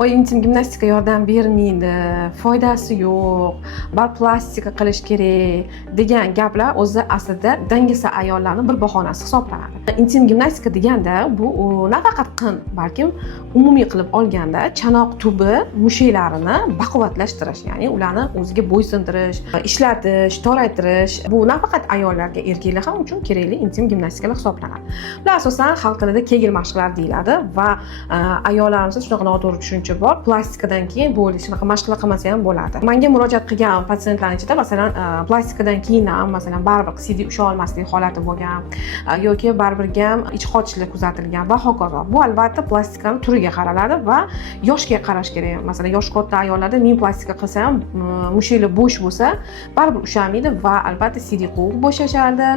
Oy intim gimnastika yordam bermaydi, foydasi yo'q, bar plastika qilish kerak degan gaplar o'zi aslida dangasa ayollarning bir bahonasi hisoblanadi. Intim gimnastika deganda bu nafaqat qin, balkim umumiy qilib olganda chanoq tubi mushaklarini baquvvatlashtirish, ya'ni ularni o'ziga bo'ysundirish, ishlatish, toraytirish. Bu nafaqat ayollarga, erkaklar ham uchun kerakli intim gimnastikalar hisoblanadi. Bular asosan xalq tilida kegel mashqlari deyiladi va ayollarimizda shunaqa noto'g'ri tushuncha bor. Plastikadan keyin bo'ldi, shunaqa mashqlar qilmasa ham bo'ladi. Menga murojaat qilgan patsientlarning ichida masalan plastikadan keyin ham masalan baribir CD usha olmaslik holati bo'lgan yoki baribirga ham ich qotishlar kuzatilgan va hokazo. Bu albatta plastikaning turiga qaraladi va yoshga qarash kerak. Masalan, yosh katta ayollarda men plastika qilsa ham mushaklar bo'sh bo'lsa, baribir ushamaydi va albatta CD quv bo'shashadi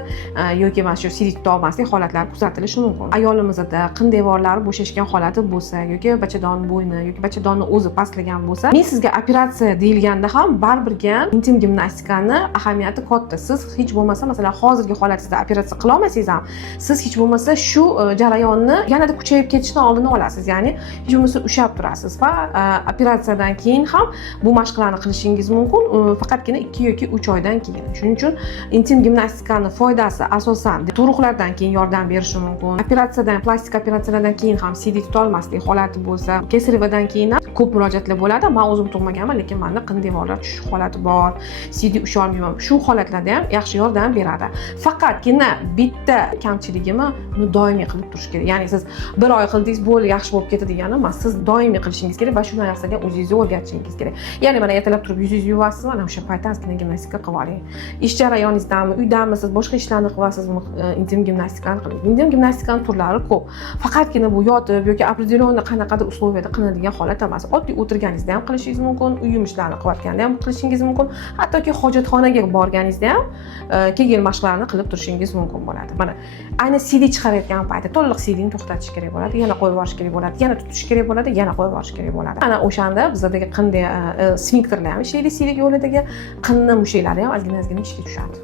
yoki mana shu CD tuta olmaslik holatlari kuzatilishi mumkin. Ayolimizda qin devorlari bo'shashgan holati bo'lsa yoki bachadon bo'yni yoki bachadonni o'zi pastlagan bo'lsa, men sizga operatsiya deyilganda ham baribirga intim gimnastikani ahamiyati katta. Siz hech bo'lmasa masalan hozirgi holatingizda operatsiya qila olmasangiz ham, siz hech bo'lmasa shu jarayonni yanada kuchayib ketishidan oldini olasiz. Ya'ni hech bo'lmasa ushab turasiz va operatsiyadan keyin ham bu mashqlarni qilishingiz mumkin, faqatgina 2 yoki 3 oydan keyin. Shuning uchun intim gimnastikani foydasi asosan tug'ruqlardan keyin yordam berishi mumkin. Operatsiyadan, plastik operatsiyalardan keyin ham CD tuta olmaslik holati bo'lsa, kesariydan keyin ko'p murojaatlar bo'ladi. Men o'zim tug'maganman, lekin menda qin devorlar tushish holati bor. CD usha olmayman. Shu holatlarda ham yaxshi yordam beradi. Faqatgina bitta kamchiligimi, uni doimiy qilib turish kerak. Ya'ni siz bir oy qildingiz, bo'ldi, yaxshi bo'lib ketdi degani emas. Siz doimiy qilishingiz kerak va shu narsaga o'zingizni o'rgatishingiz kerak. Ya'ni mana ertalab turib yuzingizni yuvasizmi, mana o'sha paytdan ozgina gimnastika qilib oling. Ish jarayoningizdami, uydami, siz boshqa ishlarni qilasizmi, intim gimnastikani qiling. Intim gimnastikaning turlari ko'p. Faqatgina bu yotib yoki определённый qanaqadir usloviyada qilinadigan holat emas. Oddiy o'tirganingizda ham qilishingiz mumkin, uy yumushlarini qilayotganda ham qilishingiz mumkin, hattoki hojatxonaga borganingizda ham kegel mashqlarini qilib turishingiz mumkin bo'ladi. Mana ayni CD chiqarayotgan paytda to'liq CDni to'xtatish kerak bo'ladi, yana qo'yib yuborish kerak bo'ladi, yana tutish kerak bo'ladi, yana qo'yib yuborish kerak bo'ladi. Ana o'shanda bizdagi qinda sfinkterlar ham ishlaydi, CD yo'lidagi qinni mushaklari ham ozgina ishga tushadi.